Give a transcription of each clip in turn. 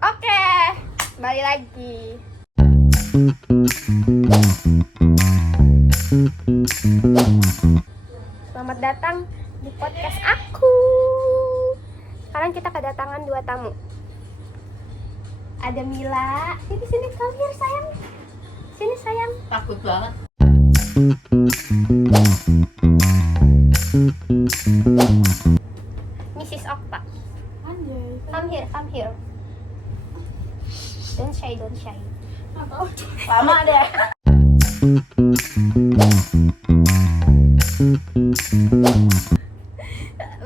Oke, balik lagi. Selamat datang di podcast aku. Sekarang kita kedatangan 2 tamu. Ada Mila. Sini, come here sayang. Sini sayang. Takut banget. Mrs. Okta. Anjay. Come here. Don't shy. Lama deh.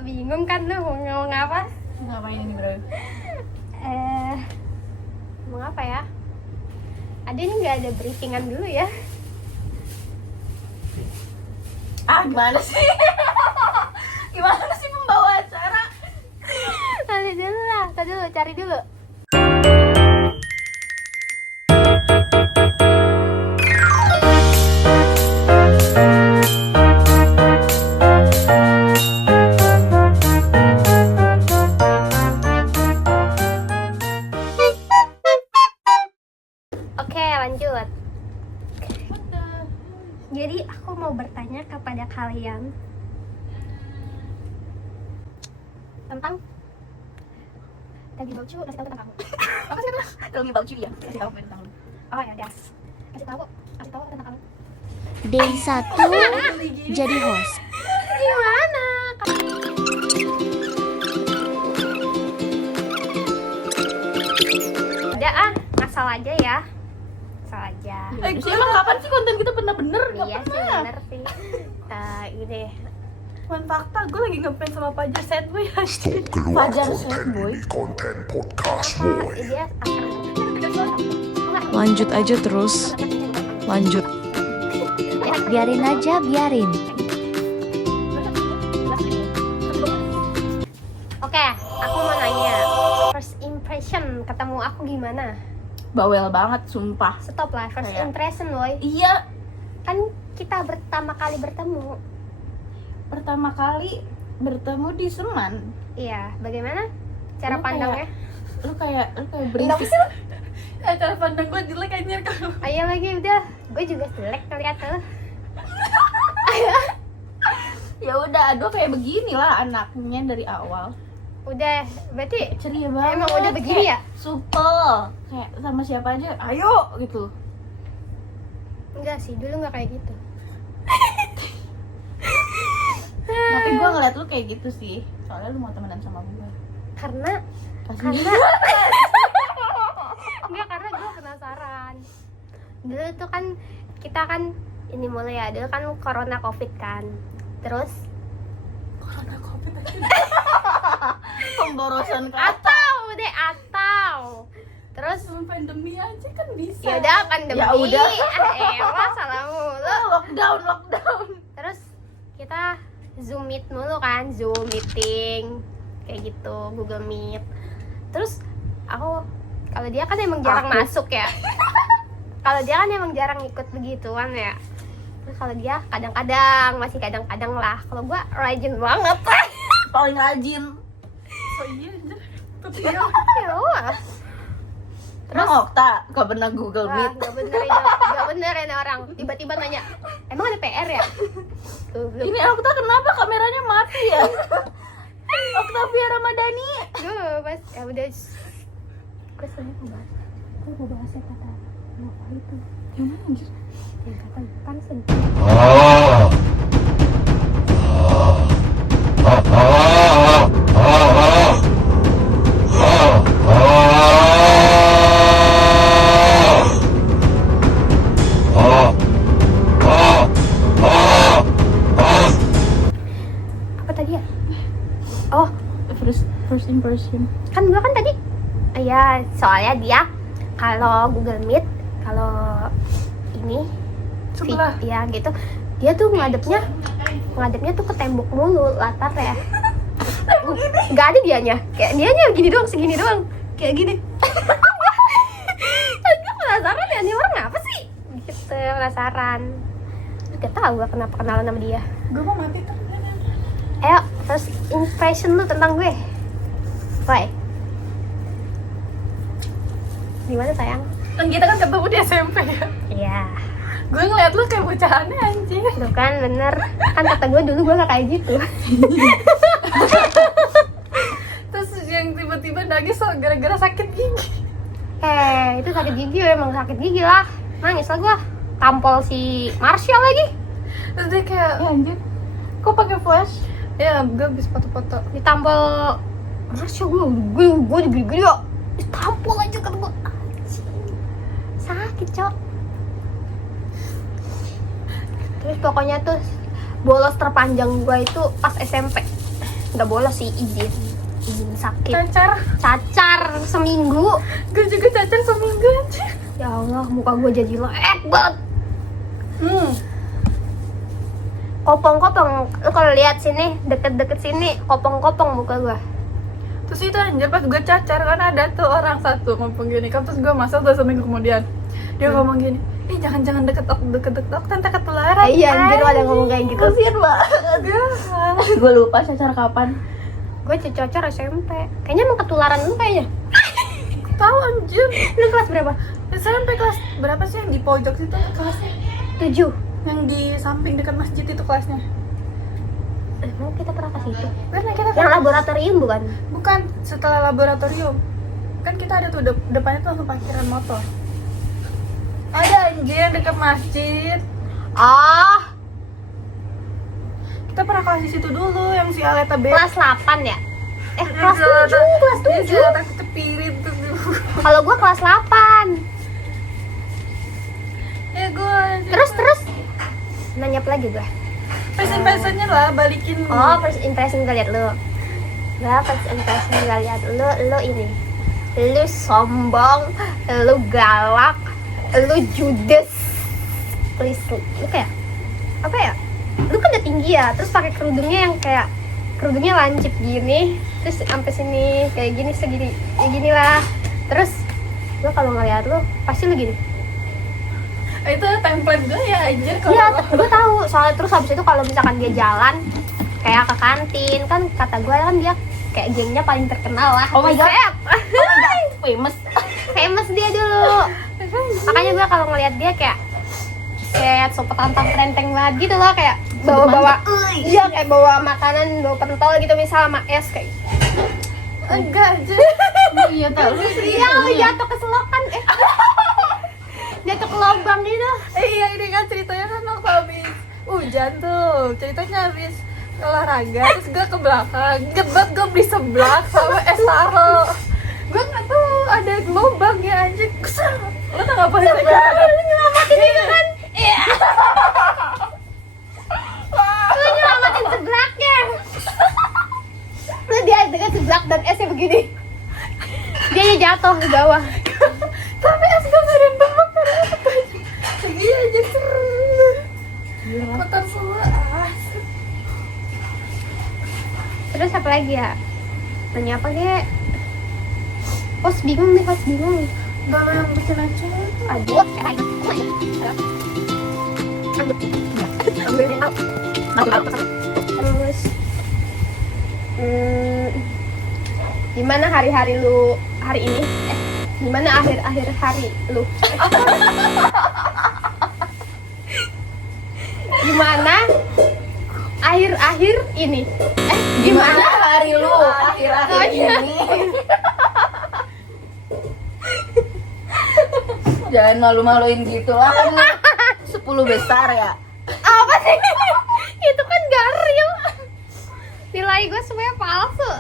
Bingung kan lu mau ngomong apa? Ngapain ini bro? Ngomong apa ya? Ada ini nggak ada briefingan dulu ya? Gimana sih? Gimana sih membawa acara? Tadi dulu lah, cari dulu. Oke, lanjut. Jadi aku mau bertanya kepada kalian tentang Dagi Baucu, kasih tahu tentang kamu. Apa sih itu? Dagi Baucu ya? Kasih tahu tentang lu. Oh ya udah, kasih tahu tentang kamu. Day 1 jadi host. Gimana? Udah ngasal aja ya. Asal aja. Emang kapan sih konten kita pernah bener? Nggak Iya sih pernah. bener sih. Ini Fun fakta, gue lagi ngefans sama Fajar Sad Boy. Stop keluar Fajar Sad konten Boy. ini konten podcast apa? boy. Dia Lanjut aja terus. Lanjut. Biarin aja, biarin. Oke, aku mau nanya. First impression ketemu aku gimana? Bawel banget, sumpah. Stop lah, first Kayak- impression boy. Iya, Kan kita pertama kali bertemu. pertama kali bertemu di Seman. Iya, bagaimana cara Lu pandangnya? Lu kayak Kenapa berisik. sih lu? Cara pandang gue jelek anjir kalau. Ayo lagi udah, gue juga jelek ngeliat lu. Ya udah, aduh kayak begini lah anaknya dari awal. Udah, berarti Ceria banget. emang udah begini ya? Supel. Kayak sama siapa aja, ayo gitu. Enggak sih, dulu nggak kayak gitu. Tapi gue ngeliat lu kayak gitu sih. Soalnya lu mau temenan sama gue. Karena Karena enggak, karena gue penasaran. Dulu tuh kan kita kan ini mulai ya, dulu kan corona covid kan. Terus corona covid aja. Pemborosan kata. atau terus Sama pandemi aja kan bisa. ya udah pandemi. Ya udah. Elah salah mulu. Lockdown. Terus kita Zoom meet mulu kan, Zoom meeting kayak gitu, Google Meet. Terus aku, kalau dia kan emang jarang Aku. masuk ya. Kalau dia kan emang jarang ikut begituan ya. Terus kalau dia kadang-kadang, masih kadang-kadang lah. Kalau gua rajin banget. Paling rajin. So iya anjir. Tapi ya. Ya Allah. Terus Okta gak pernah Google Wah, Meet. gak bener ini orang. Tiba-tiba nanya, emang ada PR ya? Tuh, belum. Ini Okta kenapa kameranya mati ya? Octavia Ramadhani. Gue pas ya udah. Terus saya mau bahas yang kata Nova itu, Gimana anjir? yang kata kan apa tadi ya? Oh, First impression. kan gua kan tadi ya soalnya dia kalau Google Meet, kalau ini Sebelah. ya gitu, dia tuh ngadepnya tuh ke tembok mulu latar ya. Nggak ada dianya, kayak dianya gini doang, segini doang, kayak gini. Gue penasaran ya, ini orang apa sih gitu, penasaran. Gak tau gue kenapa kenalan sama dia. Gue mau mati tuh. Ayo, first impression lu tentang gue. Why? Gimana sayang? Kan kita kan ketemu di SMP ya. Iya. Gue ngeliat lu kayak bocah aneh anjir. Tuh kan bener. Kan kata gue dulu gue gak kayak gitu. Terus yang tiba-tiba nangis gara-gara sakit gigi. Itu sakit gigi, emang sakit gigi lah. Nangis lah gue. Tampol si Marsha lagi. Terus dia kayak, ya anjir, kok pakai flash? Ya, gue habis foto-foto. Ditampol Marsha gue gede-gede ya. Ditampol aja kan gue. Sakit cok. Terus pokoknya tuh bolos terpanjang gue itu pas SMP. Nggak bolos sih, izin sakit. Cacar seminggu. Gue juga cacar seminggu aja. Ya Allah, muka gue jadi lek banget. Kopong-kopong. Lu kalau lihat sini, deket-deket sini, kopong-kopong muka gue. Terus itu anjir pas gue cacar kan ada tuh orang satu ngomong gini kan, terus gue masuk tuh seminggu kemudian dia ngomong gini, jangan deket ok tante ketularan. Iya anjir, ada ngomong kayak gitu. Kasian banget. Gue lupa cacar kapan. Gue cacar SMP. Kayaknya emang ketularan lu kayaknya. Tahu anjir. Lu kelas berapa? SMP kelas berapa sih yang di pojok situ kelasnya? 7. Yang di samping dekat masjid itu kelasnya. Emang kita pernah ke situ? Pernah kita Yang laboratorium bukan? Bukan, setelah laboratorium. Kan kita ada tuh depannya tuh langsung parkiran motor. Ada anjir dekat masjid. Kita pernah kelas di situ dulu yang si Aleta B. Kelas 8 ya? Kelas 7, kelas 7. Dia kepirit tuh. Kalau gua kelas 8. Ya gue. Terus nanya apa lagi gua? First impressionnya lah, balikin. First impression gue liat lu. First impression gue liat lu ini. Lu sombong, lu galak, lu judes. Please, lu kayak apa ya? Lu kan udah tinggi ya, terus pakai kerudungnya yang kayak kerudungnya lancip gini, terus sampai sini kayak gini segini, ya gini lah. Terus lu kalau ngeliat lu pasti lu gini. Itu template gue ya anjir. Iya, gue tahu. Soalnya terus habis itu kalau misalkan dia jalan kayak ke kantin, kan kata gue kan dia kayak gengnya paling terkenal lah. Oh my god. Famous dia dulu. Makanya gue kalau ngeliat dia kayak sopo tantang renteng banget gitu loh, kayak bawa iya kayak bawa makanan, bawa pentol gitu misal sama es kayak. Enggak aja. Iya tahu. Iya, jatuh ke selokan. Jatuh ke lubang gitu. Iya, ini kan ceritanya kan waktu habis hujan tuh. Ceritanya habis olahraga, terus gue ke belakang, gebet gue beli seblak sama es taro. Gue nggak tahu ada lubang ya anjir. Kesel. Lo tau ngapain? Nyelamatin itu kan? Iya. Lu nyelamatin seblaknya. Lu dia dengan seblak dan esnya begini. Dia jatuh ke bawah. Tapi es gue gak ada yang bawah karena segini aja seru. Kotor semua. Terus apa lagi ya? Tanya apa kek? Bingung nih, bingung. Gak lo yang bikin aja. Aduh, terus gimana hari-hari lu hari ini? Gimana akhir-akhir hari lu? Gimana akhir-akhir ini? Gimana hari lu akhir-akhir ini? Jangan malu-maluin gitu lah, kan 10 besar ya. Apa sih? Itu kan gak real. Nilai gue semuanya palsu.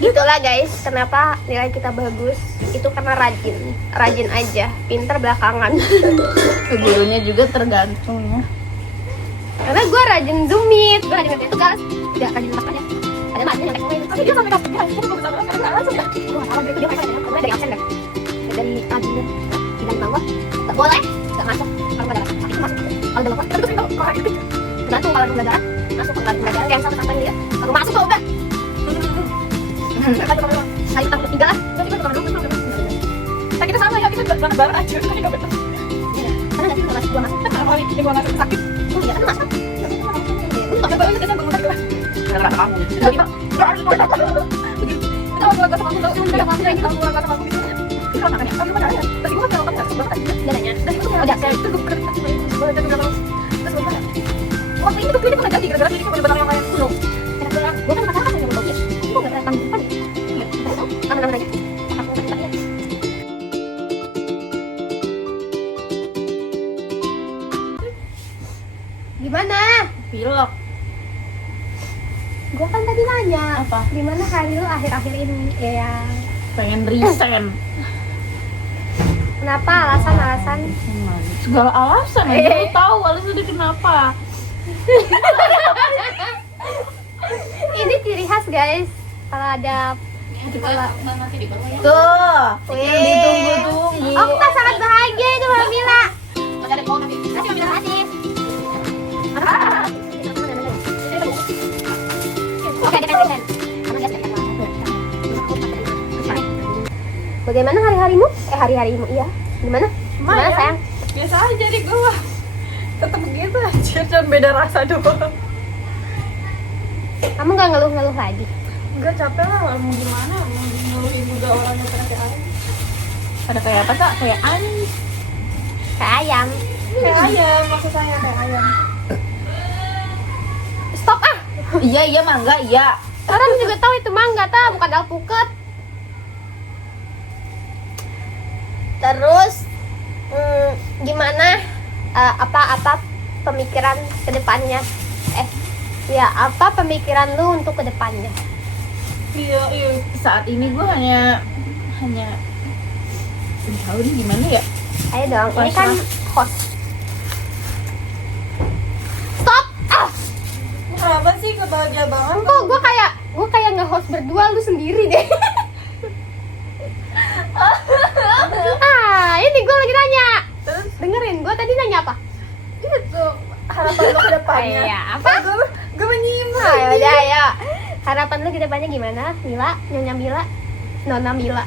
Itulah guys, kenapa nilai kita bagus. Itu karena rajin aja, pinter belakangan. Gurunya juga tergantung ya. Karena gue rajin zoomit, gue rajin ngerjain tugas, tidak rajin makannya. Ada macam yang teknologi. Tapi dia sampai kasih aja, gue bisa makan langsung ya. Gue gak tahu dia kayak karena dari absen deh. Dari rajin bilang bawah, gak boleh, gak masuk. Kalau gak ada tapi masuk. Kalau udah bawah, terus itu orang itu. Tergantung kalau pelajaran, masuk ke pelajaran yang satu sampai dia. Kalau masuk kok udah. Kali kita bertiga lah. Nah, kita sama ya, kita banget banget aja. Kita gak betul. Karena nanti kalau gue masuk, Kenapa kali gue gak sakit? oh iya kan masuk. Coba kita bangun lagi lah. Kita waktu Gimana? Pilek. Gua kan tadi nanya. Apa? Gimana hari lu akhir-akhir ini? Ya. Pengen resign. Kenapa? Alasan-alasan? Segala alasan aja lu tahu alasannya kenapa. Ini ciri khas guys. Kalau ada Tuh, Wih. ditunggu-tunggu. Okta sangat bahagia itu Mbak Mila. Terima kasih. Oke, dekan. Bagaimana hari-harimu? Hari-harimu iya. Gimana? Gimana Lumayan. sayang? Biasa aja di gua. Tetep begitu aja, cuma beda rasa doang. Kamu nggak ngeluh-ngeluh lagi? Enggak capek lah, mau gimana? Mau ngeluhin juga orangnya kayak ayam. Pada kayak apa tak? Kayak anjing. Kayak ayam. Kayak ayam, maksud saya kayak ayam. Stop ah. Iya mangga iya. Orang juga tahu itu mangga ta, bukan alpukat. Terus gimana apa pemikiran kedepannya? Ya apa pemikiran lu untuk kedepannya? Iya. Saat ini gue hanya udah tahu nih gimana ya. Ayo dong, ini Host kan lah. host. Stop! Ah, Kenapa sih kebahagia banget? kok gue kayak nge-host berdua lu sendiri deh. Ini gue lagi nanya. Terus Dengerin, gue tadi nanya apa? itu harapan lo ke depannya. Iya, apa? Gue menyimak. Ayo udah, ayo. Harapan lu kedepannya gimana? Mila, Nyonya Mila, Nona Mila.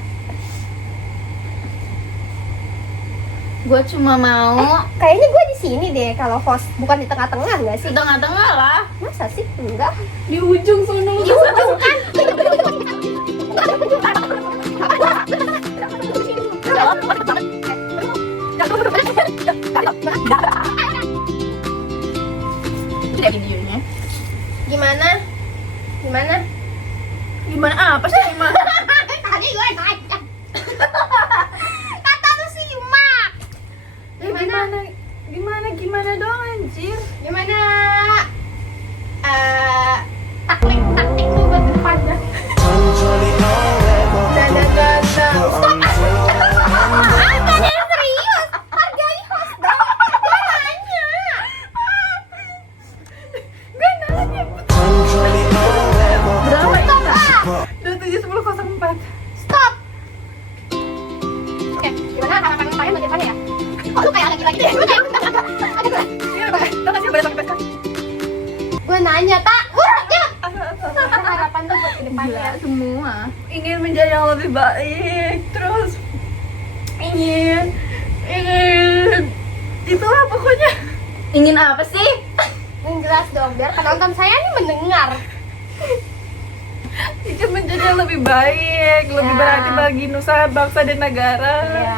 Gue cuma mau Kayaknya gue di sini deh kalau host, bukan di tengah-tengah nggak sih? di tengah-tengah lah. Masa sih? Enggak. Di ujung sono. Di ujung kan? Tidak videonya. Gimana? Gimana? Gimana apa sih gimana? Tadi gue nanya. Kata lu simak. Gimana dong anjir. Gimana? Taktik lu buat depannya. Tanya yang serius. Hargai host dong. Gue nanya. Berapa ini? Stop ah. 271004. Stop. Oke, gimana harapan kalian bagi depannya ya? Kok lu kayak lagi-lagi deh? Gue nanya, tak? Harapan lu buat kedepannya? Gila semua. Ingin menjadi yang lebih baik. Terus ingin itulah pokoknya. Ingin apa sih? Yang jelas dong, biar penonton saya nih mendengar. Ingin menjadi yang lebih baik, lebih Ya. berarti bagi nusa, bangsa dan negara. Iya.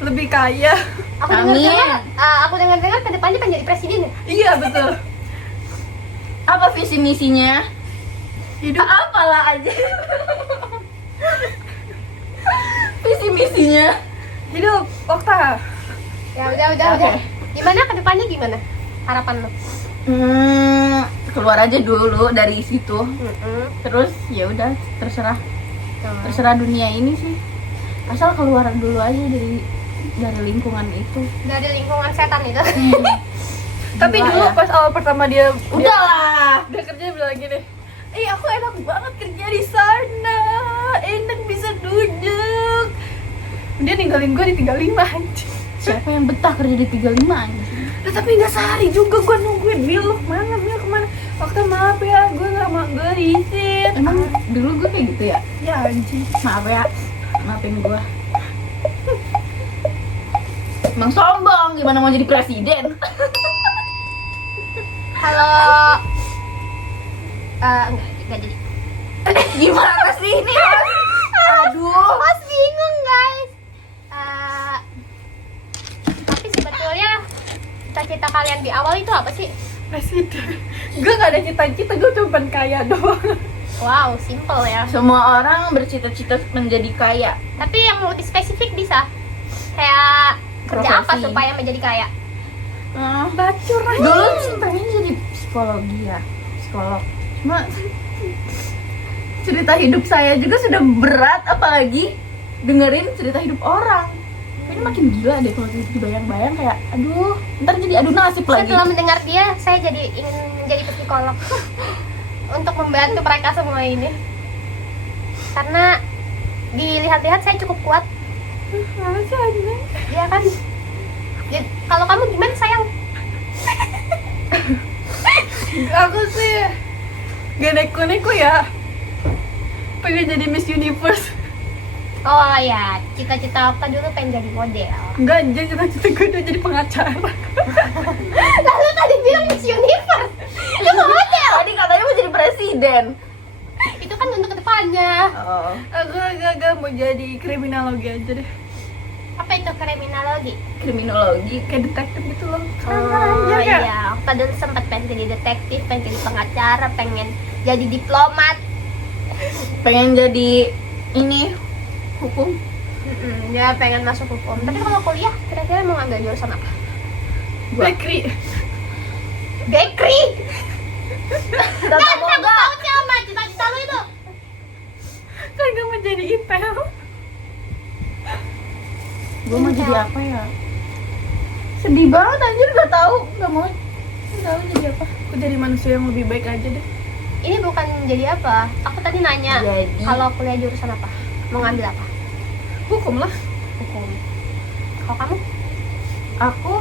Lebih kaya. Aku Amin. dengar kedepannya pengen jadi presiden ya? Iya betul. Apa visi misinya? Hidup apalah aja. Visi misinya hidup Okta. Ya udah. Oke. Gimana kedepannya gimana? Harapan lo? Keluar aja dulu dari situ. Terus ya udah terserah dunia ini sih. Asal keluar dulu aja dari lingkungan itu. Dari lingkungan setan itu. Tapi Gila dulu ya. pas awal pertama dia Udahlah. dia kerja bilang gini, aku enak banget kerja di sana, enak bisa duduk. Dia ninggalin gue di 35 anjing. Siapa yang betah kerja di 35 anjing? Nah, tapi nggak sehari juga gue nungguin Mil kemana. Waktu maaf ya, gue nggak mau, gue izin. Emang dulu gue kayak gitu ya? Ya anjing. Maaf ya, maafin gue. Emang sombong, gimana mau jadi presiden? Halo. Enggak jadi. Gimana sih ini? presiden. Gue gak ada cita-cita, gue cuma kaya doang. Wow, simple ya. Semua orang bercita-cita menjadi kaya. Tapi yang lebih spesifik bisa. Kayak kerja apa Profesi. supaya menjadi kaya? Bacur aja. Dulu sih pengen jadi psikologi ya, psikolog. Cuma cerita hidup saya juga sudah berat, apalagi dengerin cerita hidup orang. Ini makin gila deh kalau dibayang-bayang kayak, aduh, ntar jadi adu nasib lagi. Setelah mendengar dia, saya jadi ingin menjadi psikolog untuk membantu mereka semua ini. Karena dilihat-lihat saya cukup kuat. Apa sih anjing? Iya kan? Kalau kamu gimana sayang? Aku sih gak neko-neko ya. Pengen jadi Miss Universe. Oh ya, cita-cita Okta dulu pengen jadi model. Enggak anjir, cita-cita gue udah jadi pengacara. Lalu tadi bilang Miss Universe, itu model. Tadi katanya mau jadi presiden. Itu kan untuk kedepannya. Oh. Aku agak mau jadi kriminologi aja deh. Apa itu kriminologi? Kriminologi. Kayak detektif gitu loh. Oh aja kayak. iya, Okta dulu sempat pengen jadi detektif, pengen jadi pengacara, pengen jadi diplomat. Pengen jadi ini hukum. Dia pengen masuk hukum. Tapi kalau kuliah, kira-kira mau ngambil jurusan apa? Bakery. Bakery. Tata Kan boga. aku tahu sama cita-cita lu itu. Kan gak mau jadi IPL. Gue mau jadi apa ya? Sedih banget anjir, gak tahu, gak mau. Gak tahu jadi apa. Aku jadi manusia yang lebih baik aja deh. Ini bukan jadi apa? Aku tadi nanya, Jadi- kalau kuliah jurusan apa? Mau ngambil apa? Hukum lah. Hukum. Kalau kamu? Aku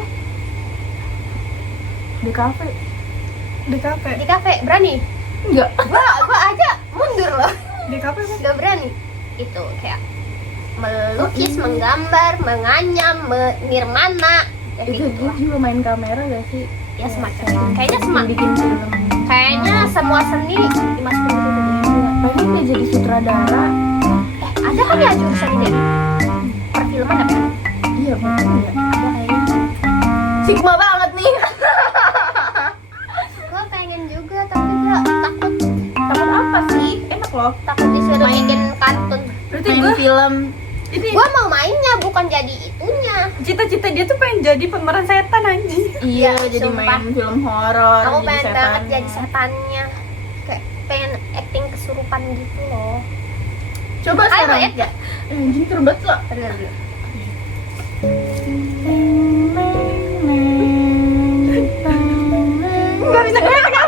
di kafe. Di kafe. Di kafe, berani? Enggak. Gua aja mundur loh. Di kafe apa? Gak berani. Itu kayak melukis, menggambar, menganyam, nirmana. Ya, kayak Itu gitu gue lah. juga main kamera gak sih? Ya semacam. Kayaknya bikin film. Kayaknya semua seni dimasukin ke situ deh. Pengen dia jadi sutradara. Ada kan ya jurusan ini? Perfilman apa? Iya betul ya. Ada kayaknya. Sigma banget nih. Gue pengen juga tapi gue takut Takut apa sih? Enak loh. takut disuruh bikin kartun. Berarti Main gue film. ini Gue mau mainnya bukan jadi itunya. cita-cita dia tuh pengen jadi pemeran setan anjing. Iya, Ya, jadi sumpah. main film horor. Aku jadi pengen banget setannya. jadi setannya. Kayak pengen acting kesurupan gitu loh. Coba Ayo sekarang. lihat gak? Anjing terbat lo. Bener dulu. Gak bisa gerak kan?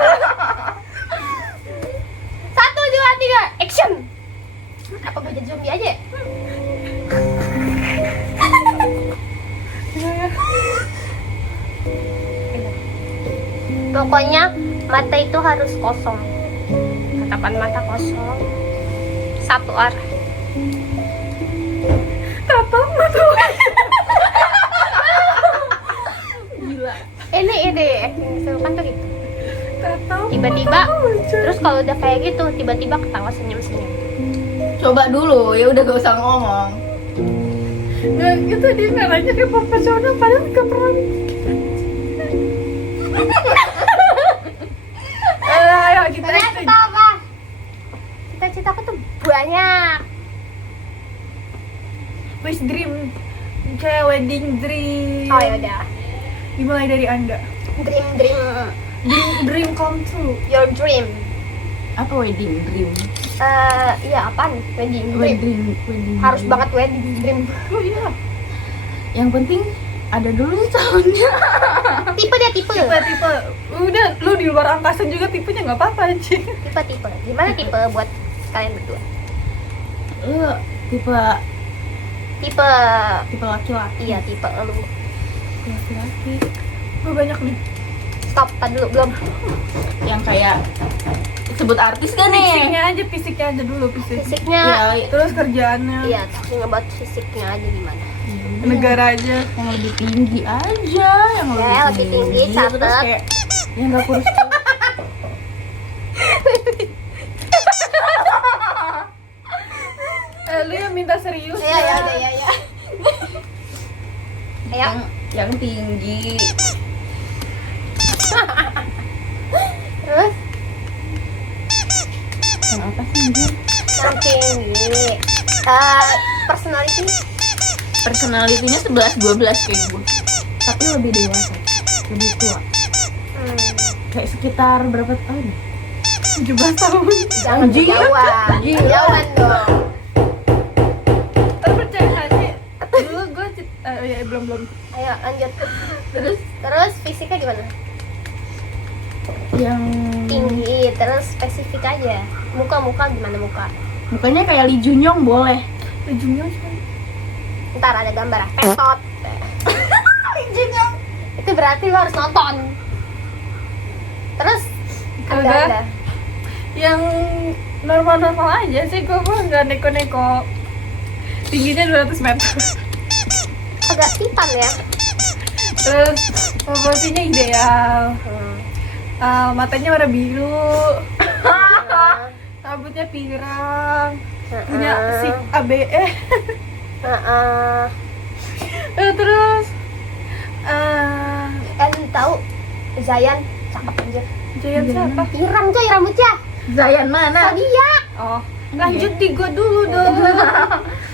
1, 2, 3, action. Apa gue jadi zombie aja? Pokoknya mata itu harus kosong. Tatapan mata kosong. Satu arah. Tatap tuh. Gila. Ini acting kesurupan tuh gitu. Tatap. Tiba-tiba, terus kalau udah kayak gitu, tiba-tiba ketawa senyum-senyum. Coba dulu, ya udah gak usah ngomong. Nah gitu dia ngaranya kayak profesional padahal gak pernah. Ayo kita Ternyata acting. apa? Cita-citaku tuh banyak. Wish dream. Kayak wedding dream. Oh ya udah. Dimulai dari Anda. Dream Dream come true. your dream. Apa wedding dream? Iya apaan? Wedding dream. Wedding Harus dream. banget wedding dream. Oh iya. Yang penting ada dulu tahunnya. Tipe deh tipe. Tipe. Udah lu di luar angkasa juga tipenya nggak apa-apa anjing. Tipe. Gimana tipe buat kalian berdua? Lu tipe Tipe laki-laki. iya tipe lu. Laki-laki. Gue banyak nih. Stop tadi dulu belum. Yang kayak sebut artis kan nih? Fisiknya aja dulu fisik. Fisiknya. Iya, Terus kerjaannya. Iya, talking about fisiknya aja gimana? Negara aja. yang lebih tinggi aja, yang Ya, lebih tinggi, terus catet. kayak yang nggak kurus. Lu yang minta serius. Iya. yang tinggi. Terus Yang apa sih anjir? yang tinggi. Personality Personalitinya 11-12 kayak gue. Tapi lebih dewasa, lebih tua. Kayak sekitar berapa tahun? 17 tahun. Jangan Anjing. kejauhan. Gila. Kejauhan dong. Terpercaya nggak sih? Dulu gue ya belum. Ayo lanjut. Terus fisiknya gimana? Yang Tinggi. Terus spesifik aja. Muka gimana muka? mukanya kayak Lee Junyong boleh. Ujungnya cuma Ntar ada gambar petot. Itu berarti lo harus nonton. Terus Udah. ada. yang normal-normal aja sih, gue mah nggak neko-neko. Tingginya 200 meter. Agak titan ya. Terus proporsinya ideal. Matanya warna biru. Rambutnya pirang. Punya sik ABE. Terus Lu tahu Zayan cakep anjir. Jayan siapa? Pirang coy rambutnya. Zayan mana? Zodiak. Oh, lanjut di gue dulu dong.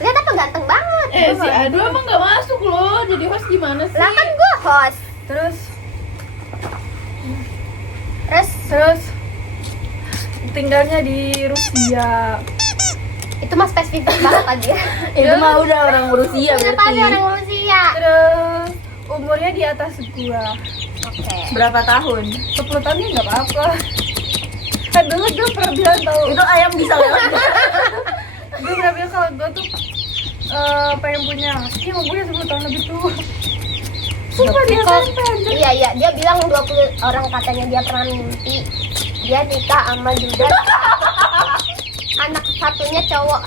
Lihat apa ganteng banget. Si Adu emang gak masuk loh. Jadi host gimana sih? Lah kan gue host. Terus Terus tinggalnya di Rusia. itu mah spesifik banget aja. Itu mah udah orang Rusia Kenapa berarti. ada orang Rusia? Terus umurnya di atas gua. Oke. Berapa tahun? 10 tahunnya nggak apa-apa. Kan dulu gue pernah bilang tau, Itu ayam bisa lewat. gue pernah bilang kalau gue tuh pengen punya laki yang umurnya 10 tahun lebih tua. Sumpah dia sampai anjir. Iya, dia bilang 20 orang katanya dia pernah mimpi dia nikah sama Judas. Anak satunya cowok.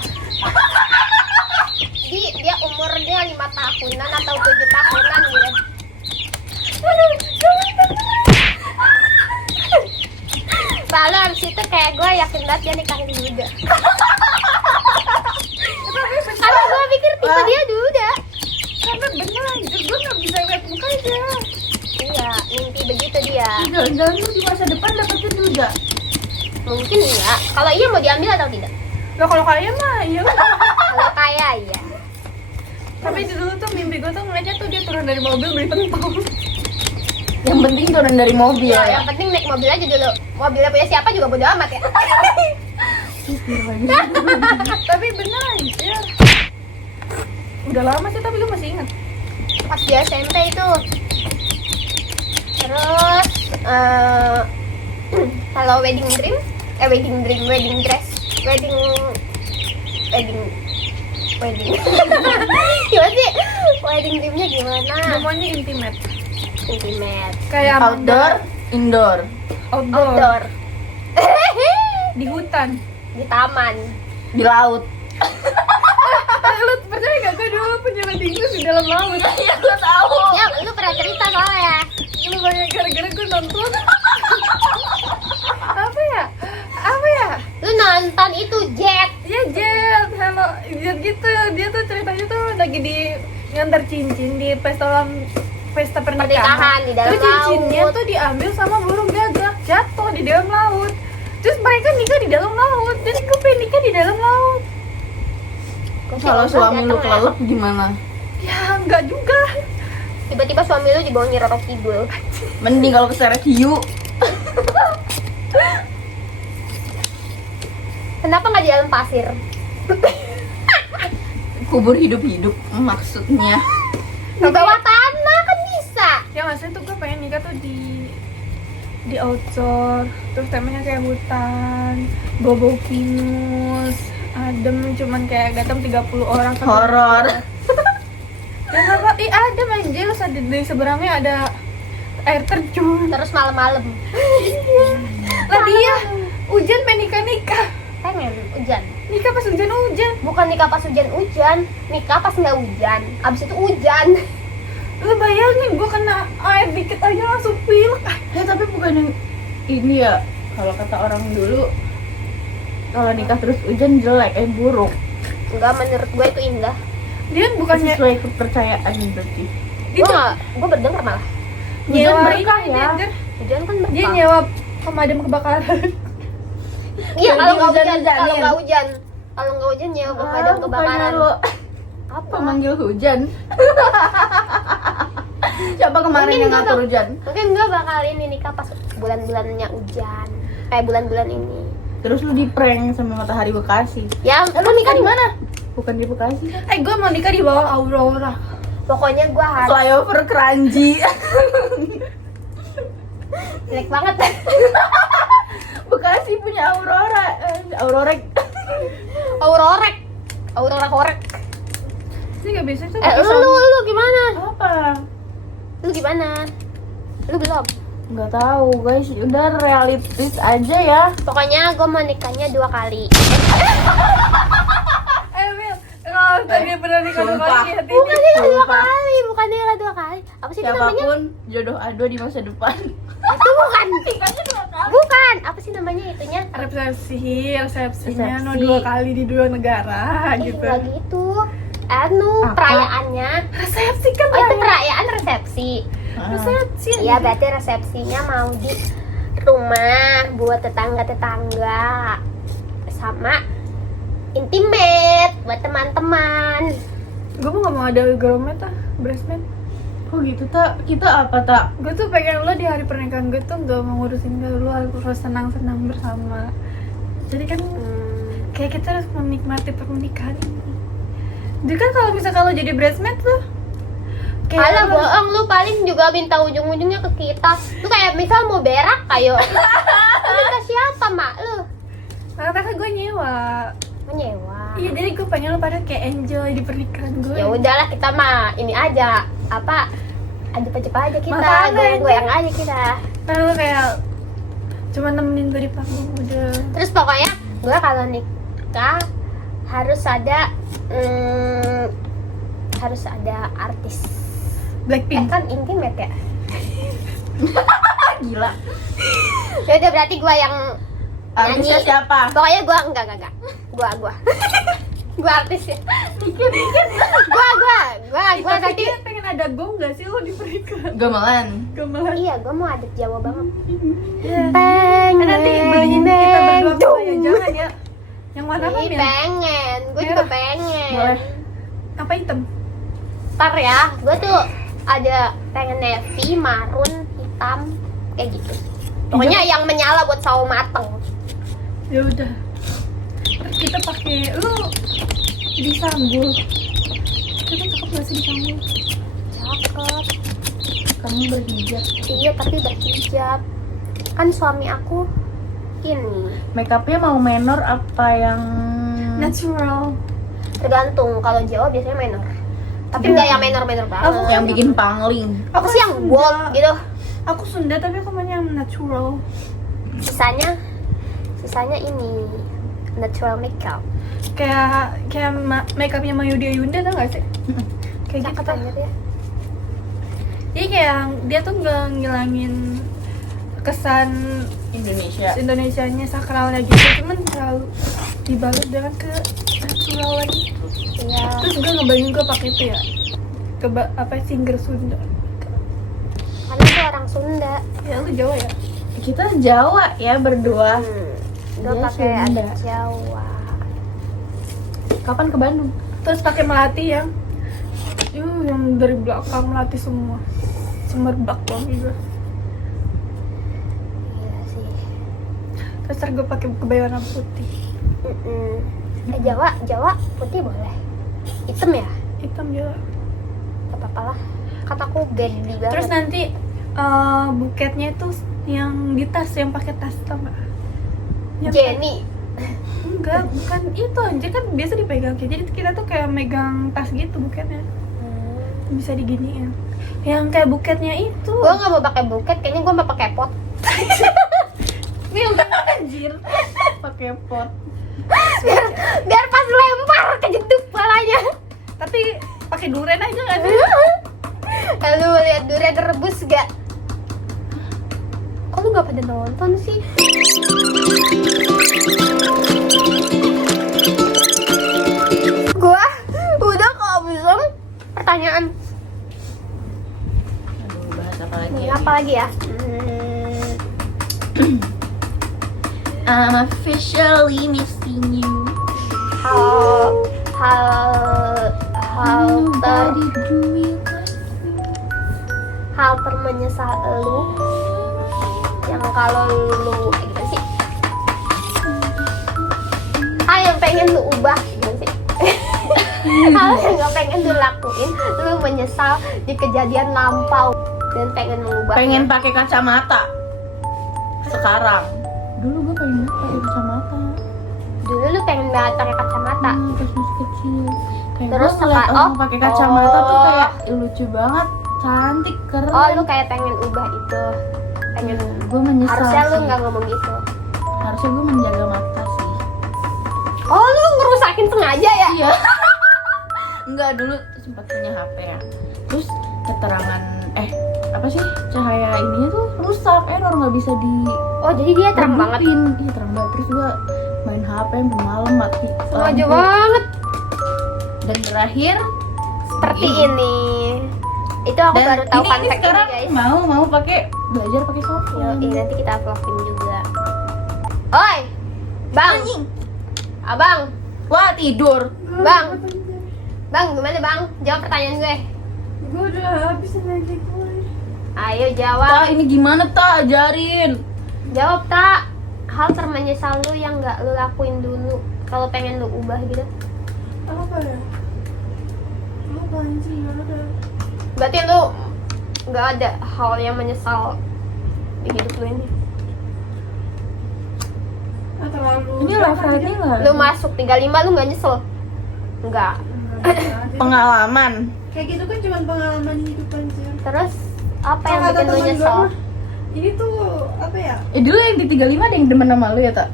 Jadi dia umurnya 5 tahunan atau 7 tahunan gitu. Lalu abis itu kayak gue yakin banget dia nikahin Duda. Karena gue pikir tipe dia Duda. Karena bener anjir, gue nggak bisa lihat mukanya. Iya, mimpi begitu dia. Jangan-jangan lu di masa depan dapetin juga. Mungkin iya. Kalau iya mau diambil atau tidak? Nah kalau kaya mah iya. Kalau kaya iya. Tapi dulu tuh mimpi gue tuh ngeliatnya tuh dia turun dari mobil beli pentol. Yang penting turun dari mobil. Ya, yang penting naik mobil aja dulu. Mobilnya punya siapa juga bodo amat ya. Tapi bener anjir. Udah lama sih tapi gue masih ingat. Pas di SMP itu. Terus kalau wedding dress, wedding gimana sih? Wedding dreamnya gimana? Semuanya intimate. Intimate. Kayak Outdoor, indoor. Outdoor. Di hutan. Di taman. Di laut. Lu percaya gak gue dulu punya wedding dress di dalam laut? Iya, gue tahu. Ya, lu pernah cerita soalnya. Lu banyak gara-gara gue nonton. Apa ya? Lu nonton itu Jet. Ya Jet, hello Jet gitu. Dia tuh ceritanya tuh lagi di ngantar cincin di pesta Pernikahan di dalam Terus cincinnya laut. tuh diambil sama burung gagak, jatuh di dalam laut. Terus mereka nikah di dalam laut. Jadi gue pengen nikah di dalam laut. Kalau suami lu kelelep gimana? Ya enggak juga. Tiba-tiba suami lu dibawa Nyi Roro Kidul. Mending kalau keseret hiu. Kenapa nggak di dalam pasir? Kubur hidup-hidup maksudnya. Di bawah tanah kan bisa. Ya maksudnya tuh gue pengen nikah tuh di outdoor. Terus temanya kayak hutan, bau pinus, adem, cuman kayak datang 30 orang satu Horor. Ya apa? Adem anjir, terus ada di seberangnya ada air terjun. Terus malam-malam. Lah dia hujan pengen nikah. Pengen hujan. Nikah pas hujan. Bukan nikah pas hujan, nikah pas nggak hujan. Abis itu hujan. Lu bayangin gue kena air dikit aja langsung pilek. Ya tapi bukan yang ini ya. Kalau kata orang dulu, kalau nikah terus hujan jelek, buruk. Enggak, menurut gue itu indah. Dia bukannya Sesuai kepercayaan berarti. itu Gue berdengar malah. Hujan nyewa berkah ini, ya. anjir. Hujan kan Dia berkah. nyewa pemadam kebakaran. Iya, kalau nggak hujan, hujan-hujanin. kalau nggak hujan. Kalau nggak hujan ya pemadam kebakaran. Apa manggil hujan? Coba kemarin Mungkin yang gua ngatur hujan. Mungkin gue bakal ini nikah pas bulan-bulannya hujan. Bulan-bulan ini. Terus lu di prank sama Matahari Bekasi. Ya, Lu nikah di mana? Bukan di Bekasi kan? Gue mau nikah di bawah Aurora. pokoknya gue harus Flyover Keranji. jelek banget. Bekasi punya Aurora. Aurorek. Aurora korek. Ini gak bisa tuh. Lu gimana? Apa? Lu gimana? Lu belum? Nggak tahu guys, udah realistis aja ya. Pokoknya gue mau nikahnya 2 kali. Will, kalau tadi pernah nikah 2 Sumpah. kali hati Bukan nikah 2 Sumpah. kali, bukan nikah 2 kali. Apa sih itu namanya? Siapapun jodoh ado di masa depan. Itu bukan. Nikahnya 2 kali. Bukan. Apa sih namanya itunya? resepsinya no Resepsi. 2 kali di 2 negara gitu. Enggak gitu. Apa? Perayaannya. Resepsi kan Oh, itu perayaan resepsi. resepsi. Iya, berarti resepsinya mau di rumah buat tetangga-tetangga sama intimate buat teman-teman. Gue mau gak mau ada gromet bridesmaid. Oh gitu tak, kita apa tak? Gue tuh pengen lo di hari pernikahan gue tuh gak mau ngurusin gak, lo harus senang-senang bersama. Jadi kan kayak kita harus menikmati pernikahan ini. Jadi kan kalau misalnya lo jadi bridesmaid tuh Alah bohong, lu paling juga minta ujung-ujungnya ke kita. Lu kayak misal mau berak, ayo. Lu ke siapa, Mak? Lu maka gue nyewa. menyewa. Iya, jadi gue pengen lo pada kayak enjoy di pernikahan gue. Ya udahlah, kita mah ini aja. Apa? Ajep-ajep aja kita, Makanya. goyang-goyang aja kita. Karena lo kayak cuma nemenin gue di panggung udah. Terus pokoknya gue kalau nikah harus ada artis. Blackpink. Kan intimate ya. Gila. Ya udah berarti gue yang nyanyi. Artisnya siapa? Pokoknya gue enggak. Gue artis ya. Gue nanti. pengen ada gong gak sih lo di pernikahan? Gamelan. Gamelan. Iya, gue mau adat Jawa banget. Iya. Pengen. Nanti beliin kita berdua ya, jangan ya. Yang warna apa Ih, Mil? pengen. Gue juga Merah. pengen. Boleh. Apa hitam? Ntar ya, gue tuh ada pengen navy, marun, hitam, kayak gitu. Pokoknya yang menyala buat sawo mateng. Ya udah. Terus kita pakai lu disanggul. Kita cakep gak sih disanggul? Cakep. Kamu berhijab. Iya, tapi berhijab. Kan suami aku ini Makeupnya mau menor apa yang Natural. tergantung. Kalau Jawa biasanya minor. Tapi enggak yang minor-minor banget. Aku yang bikin pangling? Apa sih yang bold gitu? Aku Sunda tapi aku maunya yang natural. Sisanya ini natural makeup. Kayak makeupnya Mayudi Ayunda tau gak sih? Kayak gitu. Cakep banget ya. Jadi kayak dia tuh nggak ngilangin kesan Indonesia. Indonesianya sakralnya gitu, cuman terlalu dibalut dengan ke naturalan itu. Iya. Terus gue ngebayangin gue pakai itu ya, singer Sunda. Karena itu orang Sunda. Ya lu Jawa ya? Kita Jawa ya berdua. Gue Dia pakai Sunda. adat Jawa. Kapan ke Bandung? Terus pakai melati yang dari belakang melati semua, semerbak banget juga. Iya sih. Terus ntar gue pakai kebaya warna putih, Jawa putih boleh. Hitam ya? hitam juga. Gak apa-apa lah. Kataku bed juga. Terus nanti buketnya itu yang di tas, yang pakai tas tau gak? Yang- Jenny. Enggak, bukan itu anjir, kan biasa dipegang kayak. Jadi kita tuh kayak megang tas gitu buketnya. Bisa diginiin. Yang kayak buketnya itu. Gue nggak mau pakai buket, kayaknya gue mau pakai pot. Anjir. Pakai pot. biar pas lempar kejeduk palanya. Tapi pakai duren aja kan? Lalu lihat durian rebus gak? Kok lu gak pada nonton sih? Gua udah kehabisan pertanyaan. Aduh, bahas apa lagi Nih, ya? apa lagi ya? I'm officially missing you. Hal termenyesal lu yang kalau lu gimana sih? Hal yang pengen lu ubah gimana sih? Hal yang gak pengen lu lakuin, lu menyesal di kejadian lampau dan pengen mengubah. Pengen pakai kacamata. Sekarang. Dulu gue pengen pakai kacamata. Dulu lu pengen banget pakai kacamata. Pas masih kecil. Kayak Terus gue ngeliat sekarang- orang pakai kacamata tuh oh. kayak lucu banget, cantik, keren. Oh, lu kayak pengen ubah itu. Pengen Gue menyesal. harusnya lu sih. nggak ngomong gitu. Harusnya gue menjaga mata sih. Oh, lu ngerusakin sengaja ya? Iya. Enggak, dulu sempat punya HP ya. Terus keterangan apa sih, cahaya ininya tuh rusak, error, nggak bisa di Oh, jadi dia terang banget. redupin. Iya, terang banget. Terus gue main HP sampai malam mati Sengaja lampu. banget. Dan terakhir Seperti ini. Itu aku baru tahu fun ini fact sekarang ini, guys. mau pakai belajar pakai Yo, software. nanti kita vlogin juga. Oi, bang, abang, Wah, tidur. bang, bang, gimana bang? Jawab pertanyaan gue. Gue udah habis lagi gue. Ayo Tak, jawab, ini gimana tak? Ajarin. jawab tak. Hal termenyesal lu yang nggak lu lakuin dulu, kalau pengen lu ubah gitu. Apa ya? Apa sih, nggak ada. Berarti lu nggak ada hal yang menyesal di hidup lu ini. Terlalu. Ini levelnya nggak? Lu masuk 35 lu nggak nyesel? Enggak. Pengalaman. Kayak gitu kan cuma pengalaman hidup aja. Terus apa yang Kalau bikin kata lu teman gue nyesel? mah, ini tuh apa ya? Dulu yang di 35 ada yang demen sama lu ya, tak?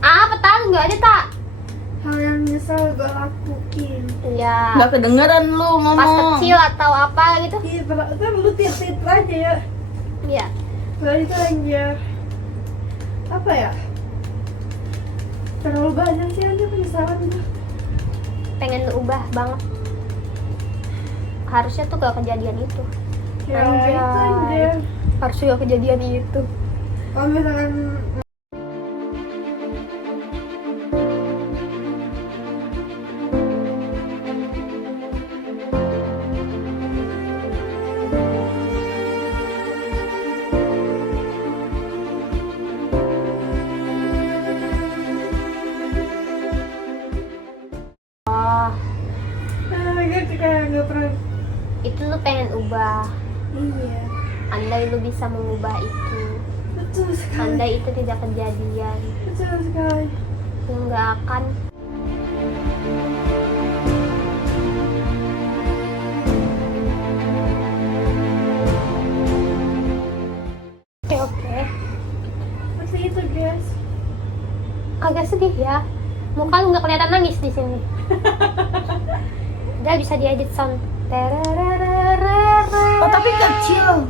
Apa tahu nggak ada tak? Hal yang nyesel gue lakuin. Ya. Nggak kedengeran lu ngomong. Pas kecil atau apa gitu? Iya, terlalu tit-tit aja ya. Iya. Berarti itu aja. Apa ya? Terlalu banyak sih aja penyesalan gue. Pengen lu ubah banget. Harusnya tuh gak kejadian itu. Ya Anjay. itu aja. Harusnya gak kejadian itu. Kalau misalkan Oh, gitu kayak nggak pernah. itu lu pengen ubah. Iya, Andai lu bisa mengubah itu. betul sekali. Andai itu tidak kejadian. Betul sekali. Lu gak akan. Oke. Pasti itu guys. Agak sedih ya. Muka lu nggak kelihatan nangis di sini. Udah bisa diedit sound. Oh, tapi kecil.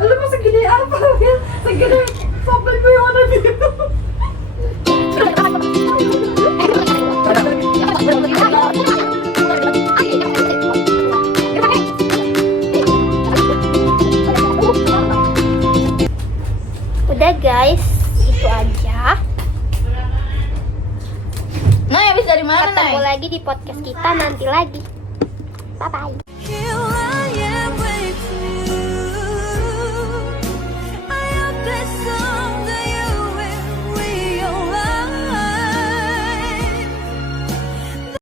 Lu mau segede apa ya? Segede sampai gue yang ada di. Udah guys, itu aja. Nah, habis dari mana, Ketemu Nay? lagi di podcast kita nanti lagi. Bye bye.